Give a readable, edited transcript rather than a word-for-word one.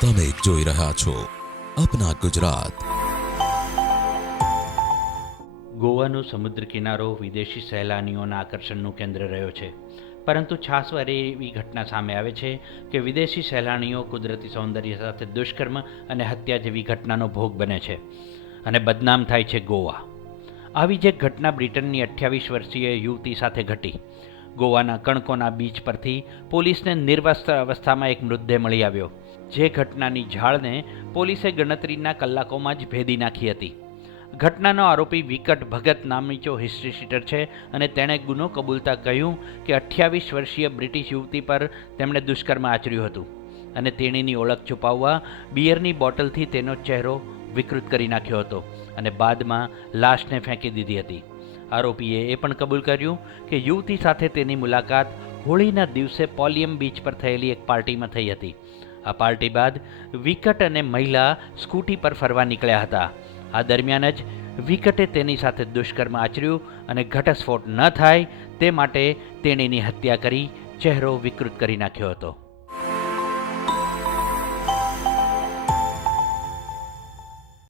તમે જોઈ રહ્યા છો અપના ગુજરાત. ગોવાનો સમુદ્ર કિનારો વિદેશી સહેલાણીઓના આકર્ષણનું કેન્દ્ર રહ્યો છે, પરંતુ છાસવારે એવી ઘટના સામે આવે છે કે વિદેશી સહેલાણીઓ કુદરતી સૌંદર્ય સાથે દુષ્કર્મ અને હત્યા જેવી ઘટનાનો ભોગ બને છે અને બદનામ થાય છે ગોવા. આવી જ એક ઘટના બ્રિટનની 28 વર્ષીય યુવતી સાથે ઘટી. ગોવાના કણકોના બીચ પરથી પોલીસને નિર્વસ્ત્ર અવસ્થામાં એક મૃતદેહ મળી આવ્યો. જે ઘટનાની ઝાળને પોલીસે ગણતરીના કલાકોમાં જ ભેદી નાખી હતી. ઘટનાનો આરોપી વિકટ ભગત નામીચો હિસ્ટ્રી શીટર છે અને તેણે ગુનો કબૂલતા કહ્યું કે 28 વર્ષીય બ્રિટિશ યુવતી પર તેમણે દુષ્કર્મ આચર્યું હતું અને તેણીની ઓળખ છુપાવવા બિયરની બોટલથી તેનો ચહેરો વિકૃત કરી નાખ્યો હતો અને બાદમાં લાશને ફેંકી દીધી હતી. આરોપીએ એ પણ કબૂલ કર્યું કે યુવતી સાથે તેની મુલાકાત હોળીના દિવસે પોલિયમ બીચ પર થયેલી એક પાર્ટીમાં થઈ હતી. આ પાર્ટી બાદ વિકટ અને મહિલા સ્કૂટી પર ફરવા નીકળ્યા હતા. આ દરમિયાન જ વિકટે તેની સાથે દુષ્કર્મ આચર્યું અને ઘટસ્ફોટ ન થાય તે માટે તેણીની હત્યા કરી ચહેરો વિકૃત કરી નાખ્યો હતો.